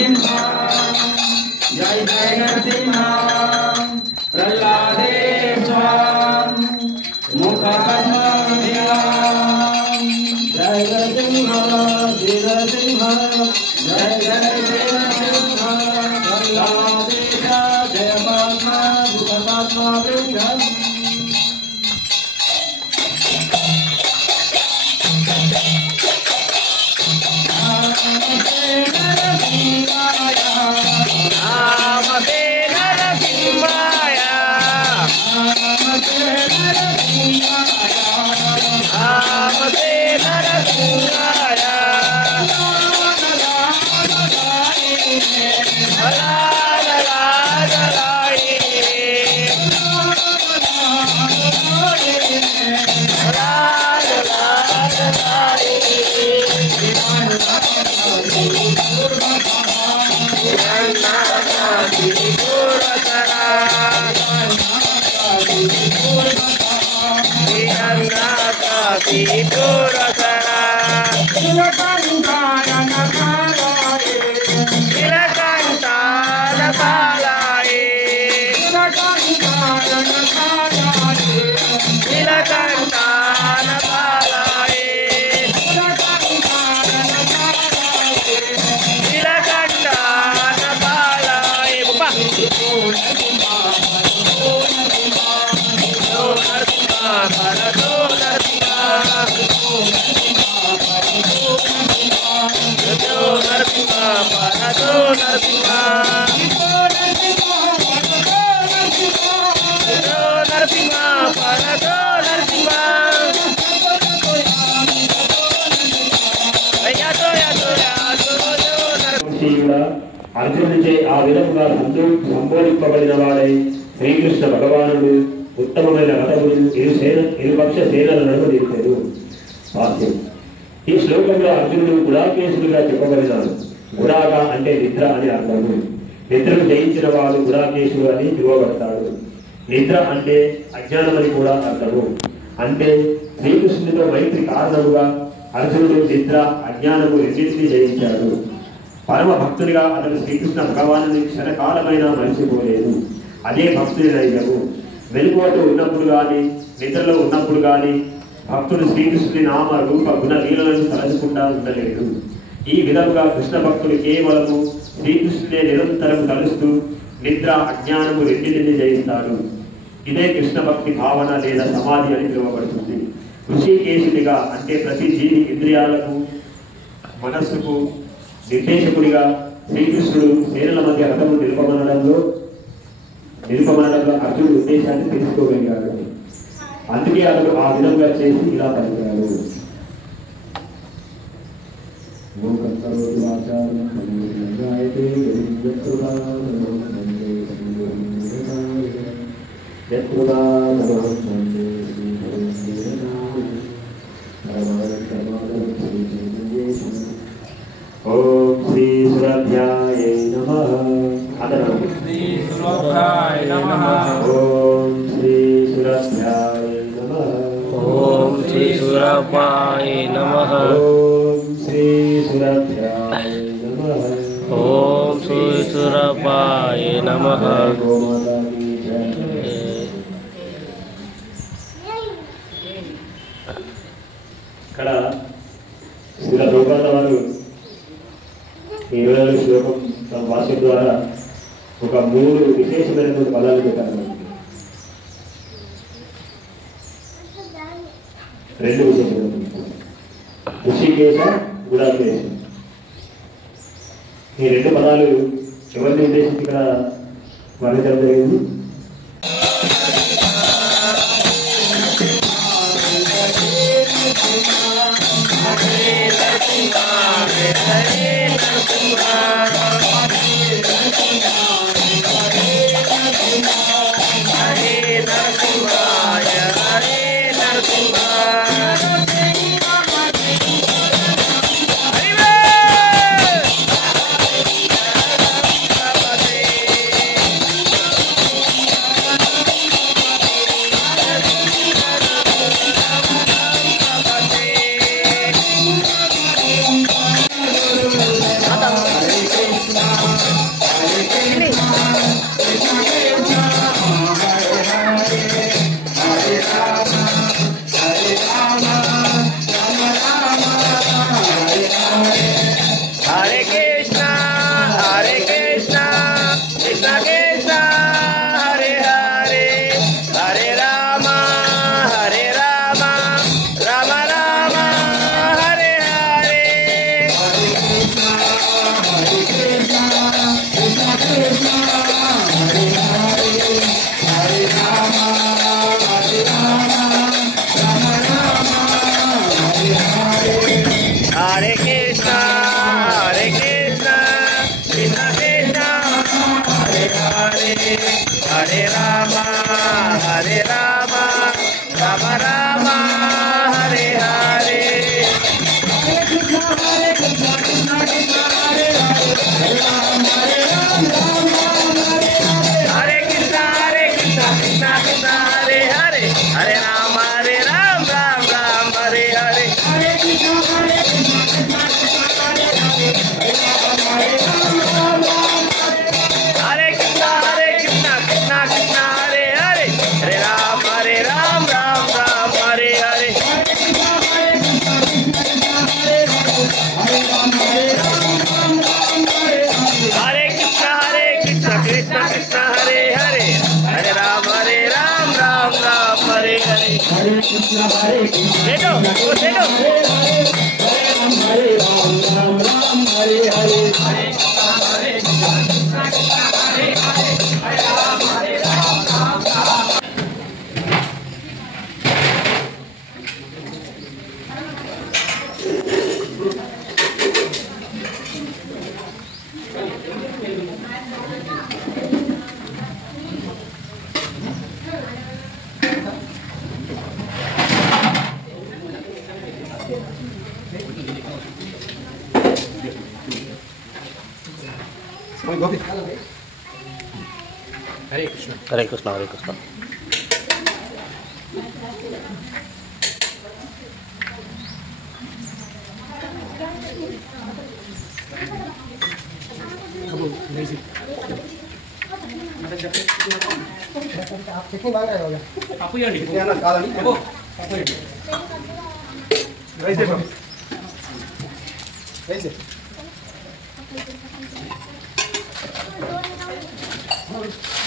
नरसिंह जय जय नरसिंह प्रह्लादेश मुख जय नरसिंह जय नरसिंह जय जय नरसिंह प्रह्लादेश जय महात्मा मुखात्मा అర్జునుడిచే ఆ విధముగా సంబోధింపబడిన వాడై శ్రీకృష్ణ భగవానుడు ఉత్తమమైన రథములు ఇరుపక్ష సేనల నడుమ నిలిపాడు. ఈ శ్లోకంలో అర్జునుడు గుడాకేశుడుగా చెప్పబడినాడు. గుడాక అంటే నిద్ర అని అర్థము. నిద్రను జయించిన వాడు గుడాకేశుడు అని పిలువబడతాడు. నిద్ర అంటే అజ్ఞానమని కూడా అర్థము. అంటే శ్రీకృష్ణుడితో మైత్రి కారణముగా అర్జునుడు నిద్ర అజ్ఞానము రెండింటినీ జయించాడు. పరమ భక్తుడిగా అతను శ్రీకృష్ణ భగవాను క్షణకాలమైనా మరిచిపోలేదు. అదే భక్తుడి నైజము. వెలుగుతో ఉన్నప్పుడు కానీ నిద్రలో ఉన్నప్పుడు కానీ భక్తుడు శ్రీకృష్ణుని నామ రూప గుణ లీలలను తలచుకుండా ఉండలేడు. ఈ విధముగా కృష్ణ భక్తుడు కేవలము శ్రీకృష్ణునే నిరంతరం తలుస్తూ నిద్ర అజ్ఞానము రెండింటిని జయిస్తాడు. ఇదే కృష్ణ భక్తి భావన లేదా సమాధి అని పిలువబడుతుంది. ఋషికేశుడిగా అంటే ప్రతి జీవి ఇంద్రియాలకు మనస్సుకు నిర్దేశకుడిగా శ్రీకృష్ణుడు సేనల మధ్య రథము నిలుపమనడంలో అర్జునుడు ఉద్దేశాన్ని తెలుసుకోగలిగాడు. అందుకే అతడు ఆ విధంగా చేసి ఇలా పలికాడు. ఓం శ్రీ సురభ్యాయ నమః. ఓం శ్రీ సురభ్యాయ నమః. ఓం శ్రీ సురభ్యాయ నమః. ఓం శ్రీ సురభ్యాయ నమః. ఓం శ్రీ సురభ్యాయ నమః. ఇక్కడ శ్రీల రూపాల వారు ఈ 20 శ్లోకం తమ భాష ద్వారా ఒక 3 విశేషమైనటువంటి పదాలు చెప్పారు. 2 విశేషమైనటువంటి ఋషికేశ గుడాకేశ. ఈ 2 పదాలు ఎవరిని ఉద్దేశించి ఇక్కడ వర్ణించడం జరిగింది? Krishna Krishna Hare Hare Hare Rama Rama Rama Hare Hare Hare Krishna Krishna Krishna Hare Hare Hare Ram Ram Ram Hare Hare Hare Krishna Krishna Krishna Hare Hare Hare Ram Ram Hare Hare Hare Krishna Krishna Krishna Hare Hare Hare Ram Ram Hare Hare Hare Krishna Hare Krishna Right.